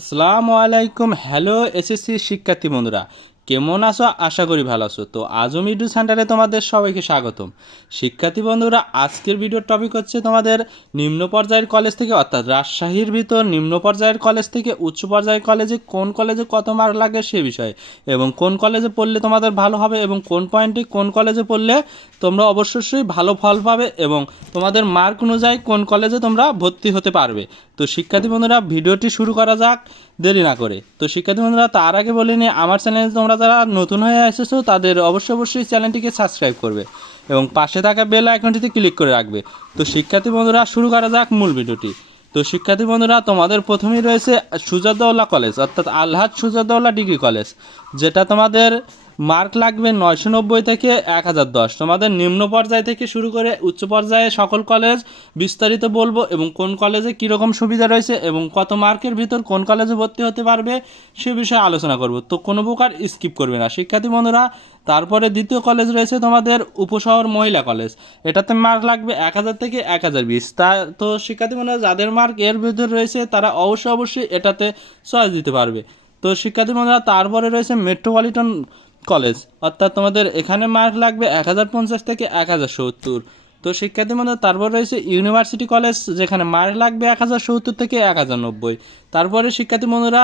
আসসালামু আলাইকুম। Hello SSC শিক্ষার্থী বন্ধুরা, কেমন আছো? আশা করি ভালো আছো। তো আজম ইডু সেন্টারে তোমাদের সবাইকে স্বাগতম। শিক্ষার্থী বন্ধুরা, আজকের ভিডিওর টপিক হচ্ছে তোমাদের নিম্ন পর্যায়ের কলেজ থেকে, অর্থাৎ রাজশাহীর ভিতর নিম্ন পর্যায়ের কলেজ থেকে উচ্চ পর্যায়ের কলেজে কোন কলেজে কত মার্ক লাগে সে বিষয়ে, এবং কোন কলেজে পড়লে তোমাদের ভালো হবে এবং কোন পয়েন্টে কোন কলেজে পড়লে তোমরা অবশ্যই ভালো ফল পাবে এবং তোমাদের মার্ক অনুযায়ী কোন কলেজে তোমরা ভর্তি হতে পারবে। তো শিক্ষার্থী বন্ধুরা, ভিডিওটি শুরু করা যাক দেরি না করে। তো শিক্ষার্থী বন্ধুরা, তার আগে বলে নিই, আমার চ্যানেলে তোমরা যারা নতুন হয়ে এসেছো তাদের অবশ্যই চ্যানেলটিকে সাবস্ক্রাইব করবে এবং পাশে থাকা বেল আইকনটিতে ক্লিক করে রাখবে। তো শিক্ষার্থী বন্ধুরা, শুরু করা যাক মূল ভিডিওটি। তো শিক্ষার্থী বন্ধুরা, তোমাদের প্রথমেই রয়েছে সুজাউদ্দৌলা কলেজ, অর্থাৎ আলহাজ সুজাউদ্দৌলা ডিগ্রি কলেজ, যেটা তোমাদের মার্ক লাগবে 990 থেকে 1010। তোমাদের নিম্ন পর্যায় থেকে শুরু করে উচ্চ পর্যায়ে সকল কলেজ বিস্তারিত বলবো এবং কোন কলেজে কীরকম সুবিধা রয়েছে এবং কত মার্কের ভিতর কোন কলেজে ভর্তি হতে পারবে সে বিষয়ে আলোচনা করব। তো কোনো প্রকার স্কিপ করবে না শিক্ষার্থী বন্ধুরা। তারপরে দ্বিতীয় কলেজ রয়েছে তোমাদের উপশহর মহিলা কলেজ, এটাতে মার্ক লাগবে 1000 থেকে 1020। তো শিক্ষার্থী বন্ধুরা, যাদের মার্ক এর ভিতরে রয়েছে তারা অবশ্যই এটাতে চয়েস দিতে পারবে। তো শিক্ষার্থী বন্ধুরা, তারপরে রয়েছে মেট্রোপলিটন কলেজ, অর্থাৎ তোমাদের এখানে মার্ক লাগবে 1050 থেকে 1070। তো শিক্ষার্থী বন্ধুরা, তারপর রয়েছে ইউনিভার্সিটি কলেজ, যেখানে মার্ক লাগবে 1070 থেকে 1090। তারপরে শিক্ষার্থী বন্ধুরা,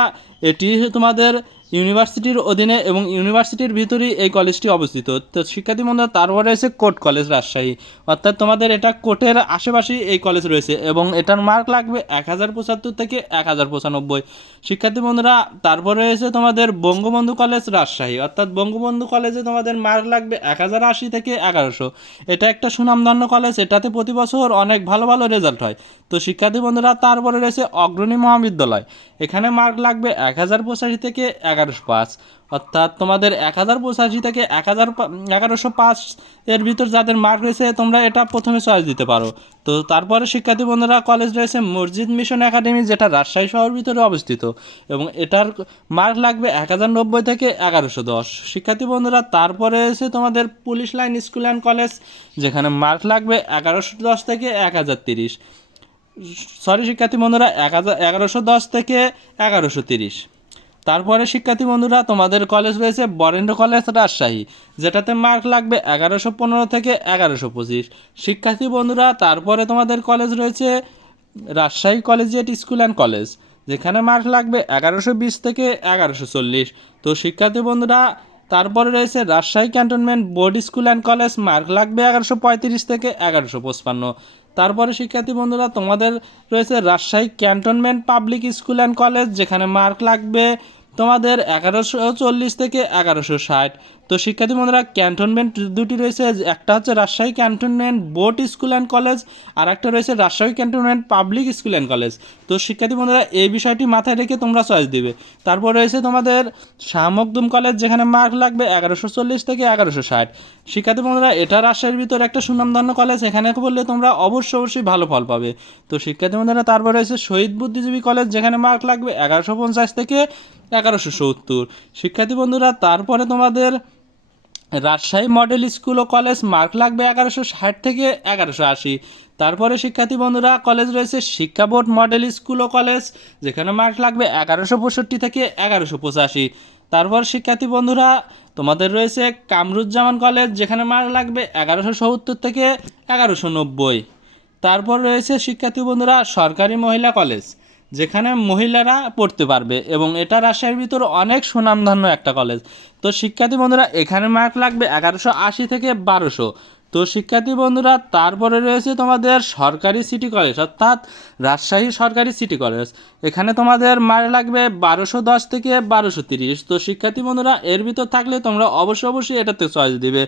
এটি তোমাদের ইউনিভার্সিটির অধীনে এবং ইউনিভার্সিটির ভিতরেই এই কলেজটি অবস্থিত। তো শিক্ষার্থী বন্ধুরা, তারপরে রয়েছে কোর্ট কলেজ রাজশাহী, অর্থাৎ তোমাদের এটা কোর্টের আশেপাশেই এই কলেজ রয়েছে এবং এটার মার্ক লাগবে 1075 থেকে 1095। শিক্ষার্থী বন্ধুরা, তারপরে রয়েছে তোমাদের বঙ্গবন্ধু কলেজ রাজশাহী, অর্থাৎ বঙ্গবন্ধু কলেজে তোমাদের মার্ক লাগবে 1080 থেকে 1100। এটা একটা সুনামধন্য কলেজ, এটাতে প্রতি বছর অনেক ভালো ভালো রেজাল্ট হয়। তো শিক্ষার্থী বন্ধুরা, তারপরে রয়েছে অগ্রণী মহাবিদ্যালয়, এখানে মার্ক লাগবে 1085 থেকে 1105, অর্থাৎ তোমাদের 1085 থেকে 1105 এর ভিতর যাদের মার্ক রয়েছে তোমরা এটা প্রথমে চয়েস দিতে পারো। তো তারপরে শিক্ষার্থী বন্ধুরা, কলেজ রয়েছে মসজিদ মিশন একাডেমি, যেটা রাজশাহী শহরের ভিতরে অবস্থিত এবং এটার মার্ক লাগবে 1090 থেকে 1110। শিক্ষার্থী বন্ধুরা, তারপরে রয়েছে তোমাদের police line school and college, যেখানে মার্ক লাগবে 1110 থেকে 1030। সরি শিক্ষার্থী বন্ধুরা, 1110 থেকে 1130। তারপরে শিক্ষার্থী বন্ধুরা, তোমাদের কলেজ রয়েছে বরেন্দ্র কলেজ রাজশাহী, যেটাতে মার্ক লাগবে 1115 থেকে 1125। শিক্ষার্থী বন্ধুরা, তারপরে তোমাদের কলেজ রয়েছে Rajshahi collegiate school and college, যেখানে মার্ক লাগবে 1120 থেকে 1140। তো শিক্ষার্থী বন্ধুরা, তারপরে রয়েছে Rajshahi cantonment board school and college, mark লাগবে 1135 থেকে 1155। তারপরে শিক্ষার্থী বন্ধুরা, তোমাদের রয়েছে Rajshahi cantonment public school and college, যেখানে মার্ক লাগবে তোমাদের 1140 থেকে 1160। তো শিক্ষার্থী বন্ধুরা, ক্যান্টনমেন্ট দুটি রয়েছে, একটা হচ্ছে Rajshahi cantonment board school and college, আর একটা রয়েছে Rajshahi cantonment public school and college. তো শিক্ষার্থী বন্ধুরা, এই বিষয়টি মাথায় রেখে তোমরা চয়েস দিবে। তারপর রয়েছে তোমাদের শাহ মখদুম কলেজ, যেখানে মার্ক লাগবে 1140 থেকে 1160। শিক্ষার্থী বন্ধুরা, এটা রাজশাহীর ভিতর একটা সুনামধন্য কলেজ, এখানে বললে তোমরা অবশ্যই ভালো ফল পাবে। তো শিক্ষার্থী বন্ধুরা, তারপর রয়েছে শহীদ বুদ্ধিজীবী কলেজ, যেখানে মার্ক লাগবে 1150 থেকে 1170। শিক্ষার্থী বন্ধুরা, তারপরে তোমাদের রাজশাহী মডেল স্কুল ও কলেজ, মার্ক লাগবে 1160 থেকে 1180। তারপরে শিক্ষার্থী বন্ধুরা, কলেজ রয়েছে শিক্ষা বোর্ড মডেল স্কুল ও কলেজ, যেখানে মার্ক লাগবে 1165 থেকে 1185। তারপর শিক্ষার্থী বন্ধুরা, তোমাদের রয়েছে কামরুজ্জামান কলেজ, যেখানে মার্ক লাগবে 1170 থেকে 1190। তারপর রয়েছে শিক্ষার্থী বন্ধুরা সরকারি মহিলা কলেজ, যেখানে মহিলারা পড়তে পারবে এবং এটা রাজশাহীর ভিতর অনেক সুনামধন্য একটা কলেজ। তো শিক্ষার্থী বন্ধুরা, এখানে মার্ক লাগবে 1180 থেকে 1200। তো শিক্ষার্থী বন্ধুরা, তারপরে রয়েছে তোমাদের সরকারি সিটি কলেজ, অর্থাৎ রাজশাহী সরকারি সিটি কলেজ, এখানে তোমাদের মার্ক লাগবে 1210 থেকে 1230। তো শিক্ষার্থী বন্ধুরা, এর ভিতর থাকলে তোমরা অবশ্যই এটাতে চয়েস দিবে।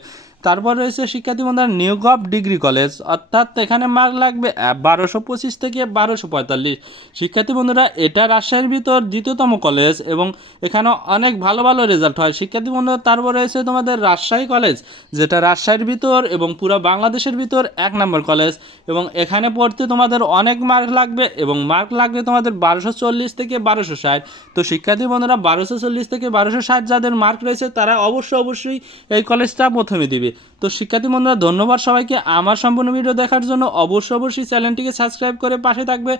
তারপর রয়েছে শিক্ষার্থী বন্ধুরা নিউ গভ ডিগ্রি কলেজ, অর্থাৎ এখানে মার্ক লাগবে 1225 থেকে 1245। শিক্ষার্থী বন্ধুরা, এটা রাজশাহীর ভিতর দ্বিতীয়তম কলেজ এবং এখানে অনেক ভালো ভালো রেজাল্ট হয়। শিক্ষার্থী বন্ধুরা, তারপর রয়েছে তোমাদের রাজশাহী কলেজ, যেটা রাজশাহীর ভিতর এবং পুরো বাংলাদেশের ভিতর 1 নম্বর কলেজ এবং এখানে পড়তে তোমাদের অনেক মার্ক লাগবে এবং মার্ক লাগবে তোমাদের 1240 থেকে 1260। তো শিক্ষার্থী বন্ধুরা, 1240 থেকে 1260 যাদের মার্ক রয়েছে তারা অবশ্যই এই কলেজটা প্রথমে দিবে। তো শিক্ষার্থী বন্ধুরা, ধন্যবাদ সবাইকে আমার সম্পূর্ণ ভিডিও দেখার জন্য। অবশ্যই চ্যানেলটিকে সাবস্ক্রাইব করে পাশে থাকবে।